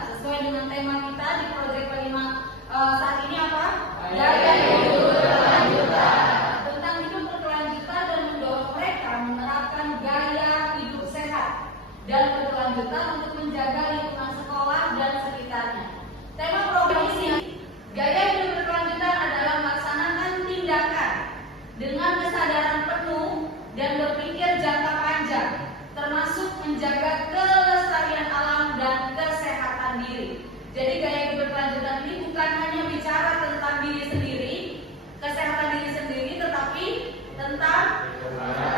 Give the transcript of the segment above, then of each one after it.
Sesuai dengan tema kita di proyek kelima saat ini apa? Gaya hidup berkelanjutan. Tentang hidup berkelanjutan dan mendorong mereka menerapkan gaya hidup sehat dan berkelanjutan untuk menjaga lingkungan sekolah dan sekitarnya. Tema program ini, gaya hidup berkelanjutan adalah melaksanakan tindakan dengan kesadaran penuh dan berpikir jangka panjang, termasuk menjaga kelestarian alam dan kesehatan diri. Jadi gaya hidup berkelanjutan ini bukan hanya bicara tentang diri sendiri, kesehatan diri sendiri, tetapi tentang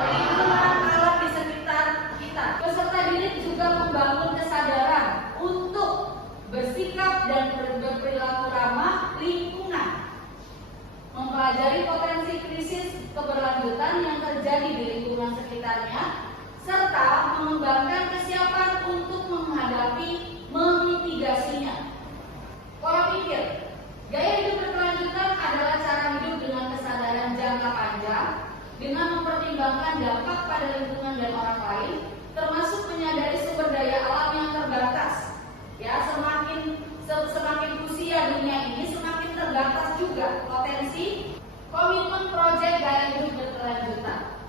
lingkungan alam di sekitar kita. Peserta didik juga membangun kesadaran untuk bersikap dan berperilaku ramah lingkungan, mempelajari potensi krisis keberlanjutan yang terjadi di lingkungan sekitarnya, serta mengembangkan kesiapan untuk menghadapi memitigasinya. Pola pikir, gaya hidup berkelanjutan adalah cara hidup dengan kesadaran jangka panjang dengan mempertimbangkan dampak pada lingkungan dan orang lain, termasuk menyadari sumber daya alam yang terbatas. Ya, semakin usia dunia ini semakin terbatas juga potensi. Komitmen proyek gaya hidup berkelanjutan.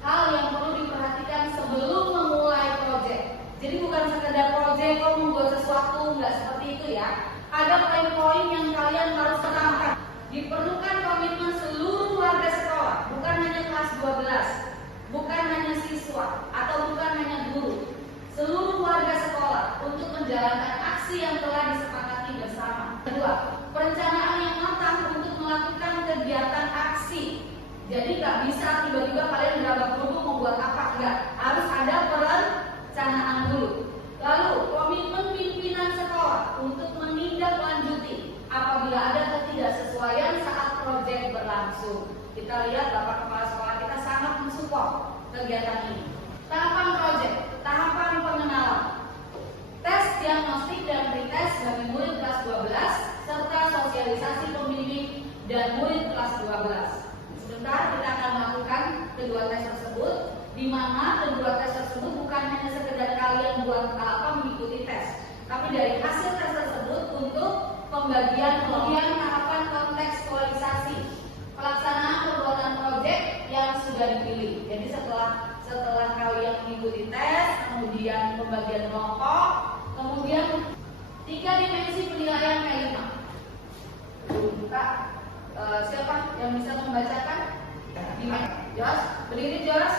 Hal yang perlu diperhatikan sebelum memulai proyek. Jadi bukan sekedar proyek kok membuat sesuatu, nggak seperti itu ya. Ada poin-poin yang kalian harus terapkan. Diperlukan komitmen seluruh warga sekolah, bukan hanya kelas 12, bukan hanya siswa atau bukan hanya guru. Seluruh warga sekolah untuk menjalankan aksi yang telah disepakati bersama. Kedua, perencanaan yang matang untuk melakukan kegiatan aksi. Jadi nggak bisa tiba-tiba kalian gerabak kerubuk membuat apa, enggak. Harus ada perencanaan dulu. Lalu, komitmen pimpinan sekolah untuk menindaklanjuti apabila ada ketidaksesuaian saat proyek berlangsung. Kita lihat Bapak Kepala Sekolah kita sangat mensupport kegiatan ini. Tahapan proyek, tahapan pengenalan, tes diagnostik dan pretest bagi murid kelas 12 serta sosialisasi pembimbing dan murid kelas 12. Sebentar kita akan melakukan kedua tes tersebut, di mana kedua tes tersebut bukan hanya sekedar kalian buat mengikuti tes, tapi dari hasil tes tersebut untuk pembagian kemudian tahapan kontekstualisasi pelaksanaan perbuatan proyek yang sudah dipilih. Jadi setelah kalian mengikuti tes, kemudian pembagian kelompok, kemudian 3 dimensi penilaian K5. Buka. Siapa yang bisa membacakan? Jos, berdiri Jos.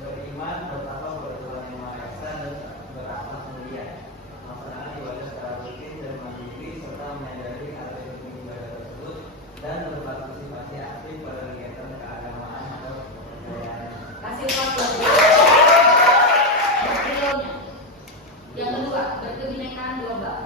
Beriman, bertakwa, berdoa yang Maha Esa dan berakhlak mulia. Melaksanakan ibadah secara rutin dan mandiri serta menyadari arti ibadah tersebut dan berpartisipasi aktif pada kegiatan keagamaan atau kebudayaan. Kasih waktu. Yang kedua, berkebinekaan global.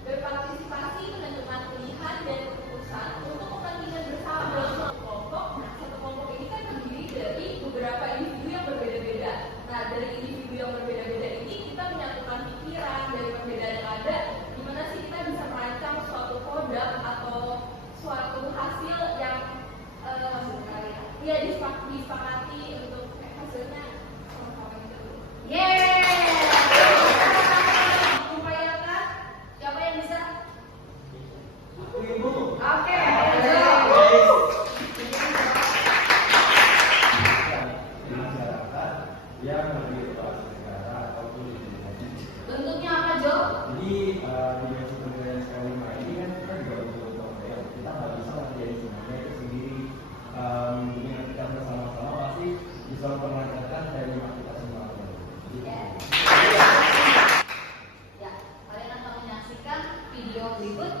Berpartisipasi menentukan pilihan dan keputusan untuk kepentingan bersama dalam suatu kelompok. Nah, satu kelompok ini kan terdiri dari beberapa individu yang berbeda-beda. Nah, dari individu yang berbeda-beda ini kita menyatukan pikiran dari perbedaan yang ada, gimana sih kita bisa merancang suatu produk atau suatu hasil yang disepakati untuk hasilnya sama-sama itu. Upayakan. Siapa yang bisa? Ibu. Oke. Masyarakat yang lebih luas negara ataupun di dunia. Bentuknya apa, Jo? Jadi dimensi penilaian sekali ini kan kita juga butuh ya. Kita nggak bisa menjadi semuanya itu sendiri. Dengan kita bersama-sama pasti bisa memperlancarkan dari kita semua. Ya, kalian akan menyaksikan video berikut.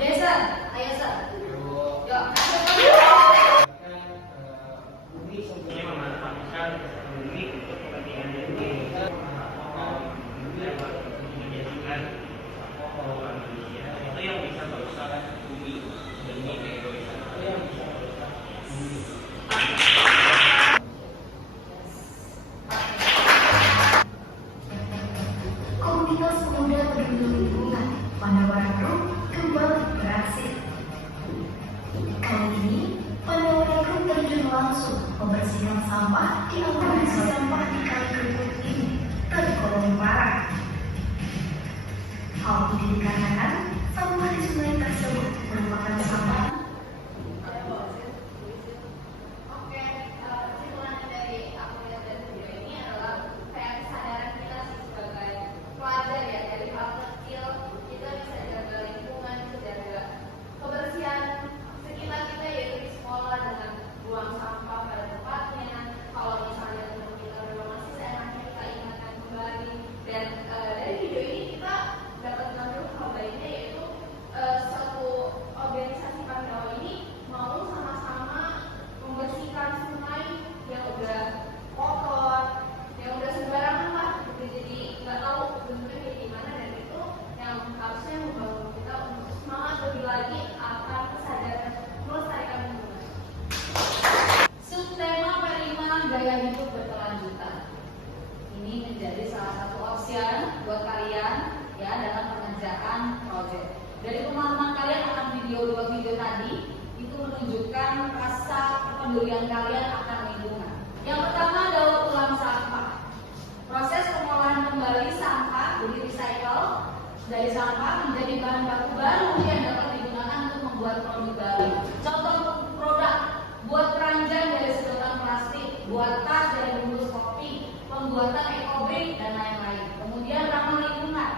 Jason, ayo Son. Yuk, Bumi sebenarnya memanfaatkan bumi untuk kepentingan diri. Menjadikan manusia itu yang bisa merusak bumi demi keegoisan. Itu yang bisa merusak bumi. sampah diambil sampah di kali kerukut ini ke koloni parah. Hal ini dikarenakan sampah di sungai tersebut merupakan sampah. Oke, kesimpulan dari aku lihat dari video ini adalah kayak kesadaran kita sebagai pelajar ya, dari hal kecil kita bisa jaga lingkungan, bisa jaga kebersihan sekitar kita yaitu di sekolah dengan buang sampah pada tempatnya. Kalau misalnya teman kita belum masih seenaknya kita ingatkan kembali. Dan dari video ini kita dapat mengambil hal baiknya yaitu suatu organisasi Pandawa ini mau sama-sama membersihkan sungai yang udah kotor, yang udah sembarangan lah gitu. Jadi nggak tahu bentuknya kayak gimana, dan itu yang harusnya membangun kita untuk semangat lebih lagi akan kesadaran melestarikan lingkungan. Subtema kelima, gaya hidup berkelanjutan. Ini menjadi salah satu option buat kalian ya dalam pengerjaan proyek. Dari pemahaman kalian akan dua video tadi itu menunjukkan rasa kepedulian kalian akan lingkungan. Yang pertama, daur ulang sampah. Proses pengolahan kembali sampah jadi recycle dari sampah menjadi bahan baku baru yang dapat digunakan untuk membuat produk baru. Contoh produk: buat keranjang dari sedotan plastik, buat tas dari bungkus kopi, pembuatan ekobrik dan lain-lain. Kemudian ramah lingkungan,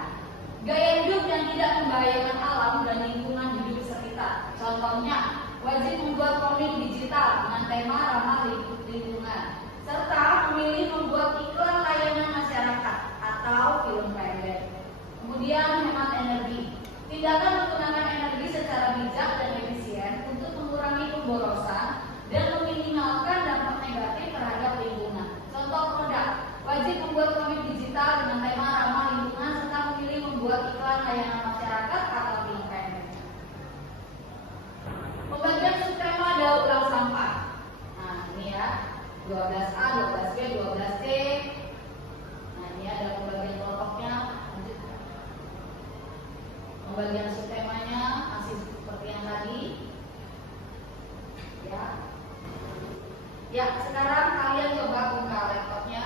gaya hidup yang tidak membahayakan alam dan lingkungan hidup sekitar. Contohnya, wajib membuat komik digital dengan tema ramah lingkungan, serta memilih membuat iklan layanan masyarakat atau film pendek. Kemudian hemat energi, tindakan menggunakan energi secara bijak dan efisien untuk mengurangi pemborosan dan meminimalkan dampak negatif terhadap lingkungan. Contoh produk: wajib membuat komik digital dengan tema ramah lingkungan serta memilih membuat iklan layanan masyarakat atau film pendek. Pembagian subtema daur ulang sampah. Nah, ini ya, 12A, 12B, 12C. Nah, ini ada pembagian kelompoknya. Lanjut. Pembagian subtemanya masih seperti yang tadi. Ya. Ya, sekarang kalian coba buka laptopnya.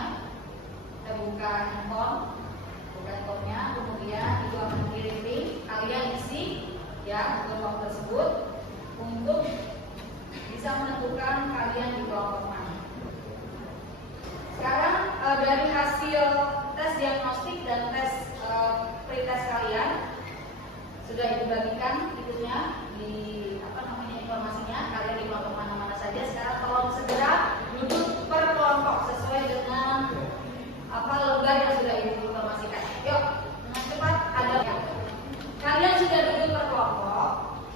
Buka handphone, buka handphonenya, kemudian itu akan kirim link, kalian isi ya kelompok tersebut untuk bisa menentukan kalian di kelompok mana. Sekarang dari hasil tes diagnostik dan tes pretest kalian sudah dibagikan itunya di informasinya, kalian di kelompok mana-mana saja. Sekarang tolong segera duduk per kelompok sesuai dengan lembar yang sudah ibu informasikan. Yuk, dengan cepat ada ya. Kalian sudah duduk per kelompok.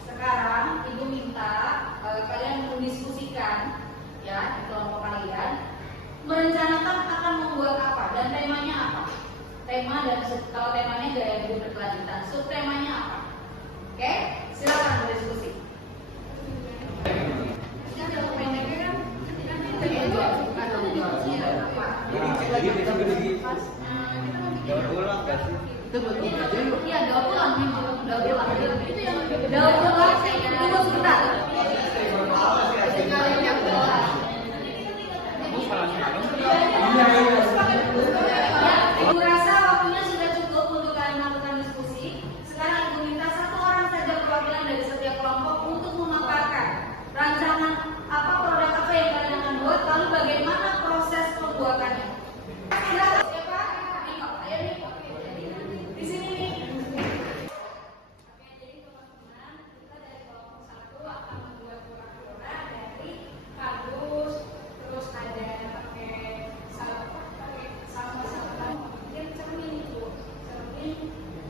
Sekarang ibu minta kalian mendiskusikan ya di kelompok kalian, merencanakan akan membuat apa dan temanya apa. Tema dan kalau temanya gaya hidup berkelanjutan, subtemanya apa? Oke, silakan berdiskusi. Daur ulang kan sih? Iya, daur ulang memang. Daur ulang. Itu yang daur ulang. Tunggu sebentar. Ibu rasa waktunya sudah cukup untuk kalian melakukan diskusi. Sekarang ibu minta satu orang saja perwakilan dari setiap kelompok untuk memaparkan rancangan apa produk apa yang kalian akan buat, lalu bagaimana proses pembuatannya. Silakan. Siapa? Niko. Ayo Niko. Di sini nih. Oke, jadi teman-teman, kita dari kelompok 1 akan membuat kura-kura dari kardus, terus ada pakai sama-sama mungkin cermin itu, cermin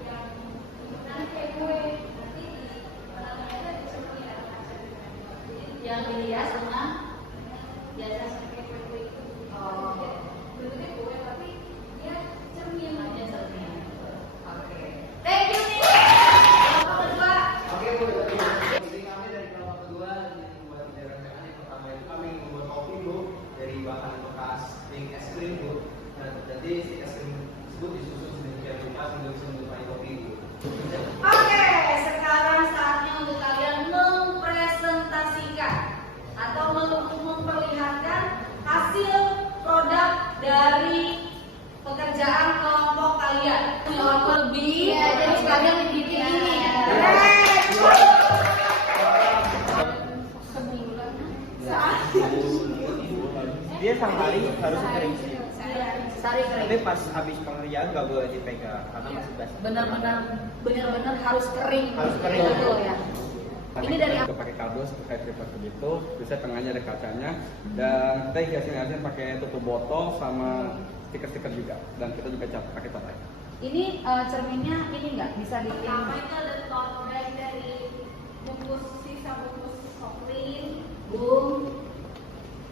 yang nanti kayak kue, nanti di belakangnya ada cermin ada kaca yang dihias dengan biasa seperti kue itu. Oh, bentuknya kue tapi dia cermin aja cermin. Oke. Thank you nih. Kelompok kedua. Oke Bu, jadi kami dari kelompok kedua membuat rancangan yang pertama itu kami membuat kopi Bu dari bahan bekas pink es krim Bu. Nah, jadi si es krim tersebut disusun sedemikian rupa sehingga bisa menyerupai kopi Bu. Oke, sekarang saatnya untuk kalian mempresentasikan atau memperlihatkan hasil lebih, terus kalian bikin ini. Dia sang hari harus kering sih. Sari Tapi kering. pas habis pengerjaan nggak boleh dipegang karena masih basah. Benar-benar harus kering. Harus kering. Betul ya. Ini dari kita pakai kardus pakai seperti itu, bisa tengahnya ada kacanya, dan kita hiasin pakai tutup botol sama stiker-stiker juga, dan kita juga pakai cat lagi. ini cerminnya ini nggak bisa Pertama dikirim. itu ada tote bag dari sisa bungkus soklin. Bung.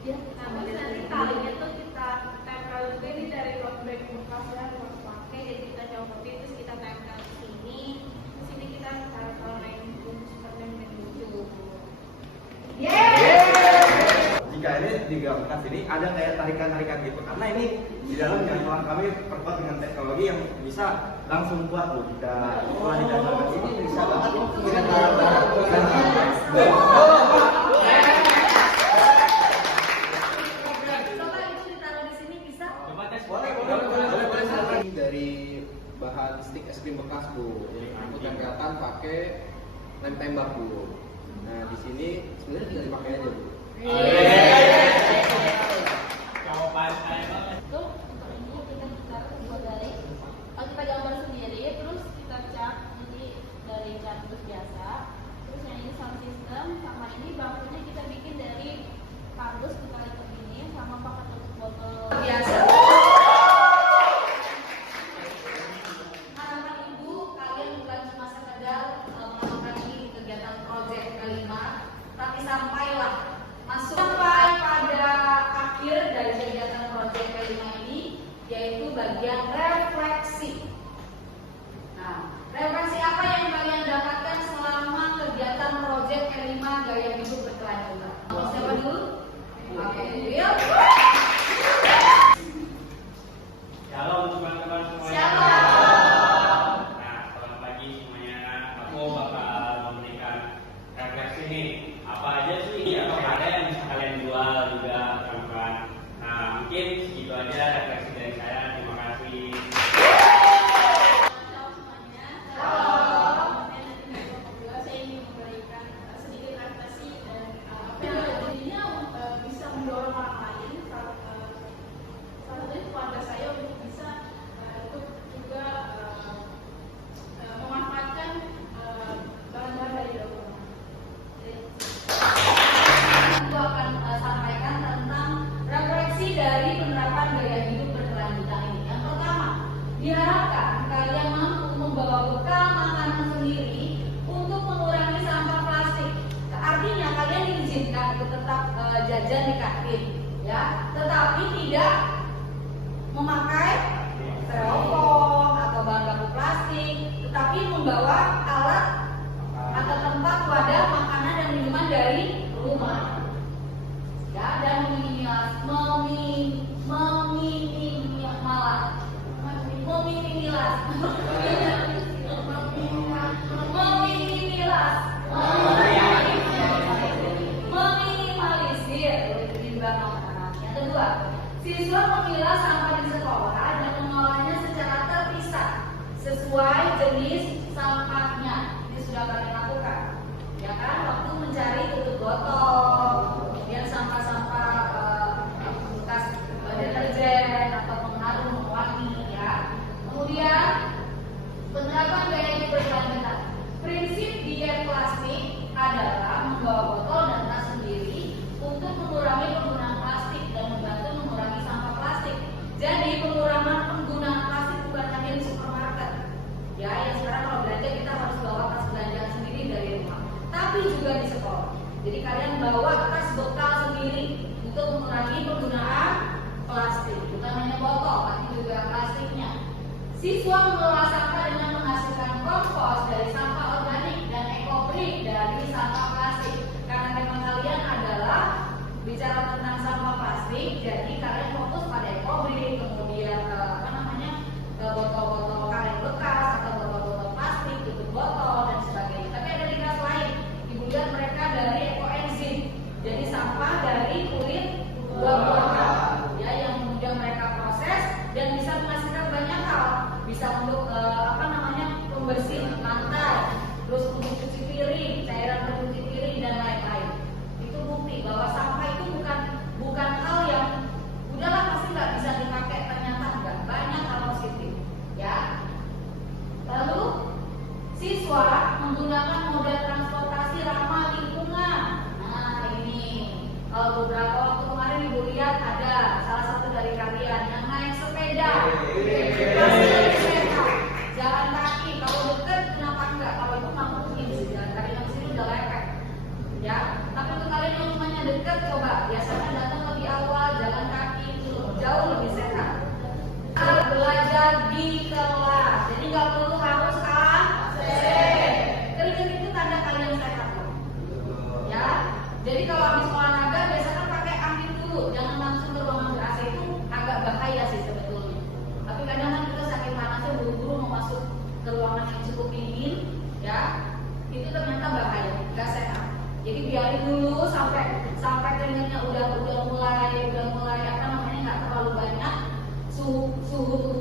Ya, nah nanti talinya tuh kita tempel juga ini dari tote bag bekas ya, bekas pakai, jadi kita copotin terus kita tempel ke sini. Terus ini kita taruh main bungkus permen lucu. Jika ini digabungkan sini ada kayak tarikan-tarikan gitu, karena ini di dalam jangkauan kami perkuat dengan teknologi yang bisa langsung kuat loh. Jika setelah digabungkan ini bisa banget dengan barang-barang. Coba itu ditaruh di sini bisa. Coba tes. Ini dari bahan stik es krim bekas Bu. Untuk tempelkan pakai lem tembak Bu. Nah di sini sebenarnya tinggal dipakai aja Bu. Jawaban saya banget. Itu untuk ini kita taruh dua balik. Kalau kita gambar sendiri, terus kita cat ini dari cat terus biasa. Terus yang ini sound system, sama ini bangkunya kita bikin dari kardus kita lipat ini sama pakai tutup botol. Biasa. Harapan ibu kalian bukan cuma sekedar melakukan ini kegiatan proyek kelima, tapi sampailah sampai pada akhir dari kegiatan proyek kelima ini, yaitu bagian refleksi. Nah, refleksi apa yang kalian dapatkan selama kegiatan proyek kelima gaya hidup berkelanjutan? Siapa dulu? Oke, Will. Shalom teman-teman semuanya. Shalom. Nah, selamat pagi semuanya. Aku bakal memberikan refleksi nih. Apa aja sih yang ada yang bisa kalian jual juga, teman-teman. Nah, mungkin segitu aja refleksi dari saya. Terima kasih. Halo semuanya. Saya ingin memberikan sedikit refleksi dan jadinya bisa mendorong orang lain. Salah satunya keluarga saya untuk bisa untuk juga memanfaatkan bahan-bahan dari daur ulang. Aku akan sampaikan tentang refleksi dari penerapan gaya hidup berkelanjutan ini. Yang pertama, diharapkan kalian mampu membawa bekal makanan sendiri untuk mengurangi sampah plastik. Artinya kalian diizinkan untuk tetap jajan di kantin, ya, tetapi tidak memakai styrofoam atau bahan baku plastik, tetapi membawa alat atau tempat wadah makanan dan minuman dari rumah. Ya, dan meminimalisir limbah makanan. Yang kedua, siswa memilah sampah di sekolah dan mengolahnya secara terpisah sesuai jenis sampahnya. Ini sudah kalian lakukan, ya kan? Waktu mencari tutup botol, kemudian sampah-sampah bekas deterjen atau pengharum wangi, ya. Kemudian penerapan gaya hidup berkelanjutan. Prinsip diet plastik adalah membawa botol dan tas sendiri untuk mengurangi penggunaan plastik dan membantu mengurangi sampah plastik. Jadi pengurangan penggunaan plastik bukan hanya di supermarket, ya, yang sekarang kalau belanja kita harus bawa tas belanjaan sendiri dari rumah, tapi juga di sekolah. Jadi kalian bawa tas bekal sendiri untuk mengurangi penggunaan plastik, bukan hanya botol, tapi juga plastiknya. Siswa mengelola sampah dengan menghasilkan kompos dari sampah organik dan ekobrik dari sampah plastik. Karena tema kalian adalah bicara tentang sampah plastik, jadi kalian fokus pada ekobrik, kemudian botol-botol karet bekas atau botol-botol plastik, tutup botol dan sebagainya. Tapi ada ringkas lain, ibu lihat mereka dari ekoenzim, jadi sampah dari kulit buah-buahan, ya, yang kemudian mereka proses dan bisa menghasilkan banyak hal, bisa untuk pembersih lantai, terus untuk cuci piring, cairan pencuci piring dan lain-lain. Itu bukti bahwa sampah itu bukan hal yang udahlah pasti nggak bisa dipakai, ternyata enggak, banyak hal positif, ya. Lalu siswa menggunakan moda transportasi ramah lingkungan. Nah ini kalau beberapa waktu kemarin ibu lihat ada salah satu dari kalian yang naik sepeda. Pasti lebih sehat. Jalan kaki kalau dekat kenapa enggak? Kalau itu nggak mungkin sih jalan kaki yang sini udah lepek. Ya, tapi untuk kalian yang rumahnya dekat coba biasanya datang lebih awal, jalan kaki itu jauh lebih sehat. Belajar di kelas, jadi nggak perlu harus absen. Keringat itu tanda kalian sehat loh. Ya, jadi kalau habis olahraga biasanya pakai angin dulu, jangan langsung ke ruangan ber-AC, itu agak bahaya sih sebetulnya. Tapi kadang kan kita saking panasnya buru-buru mau masuk ke ruangan yang cukup dingin, ya, itu ternyata bahaya, nggak sehat. Jadi biarin dulu sampai keringatnya udah mulai apa namanya nggak terlalu banyak, suhu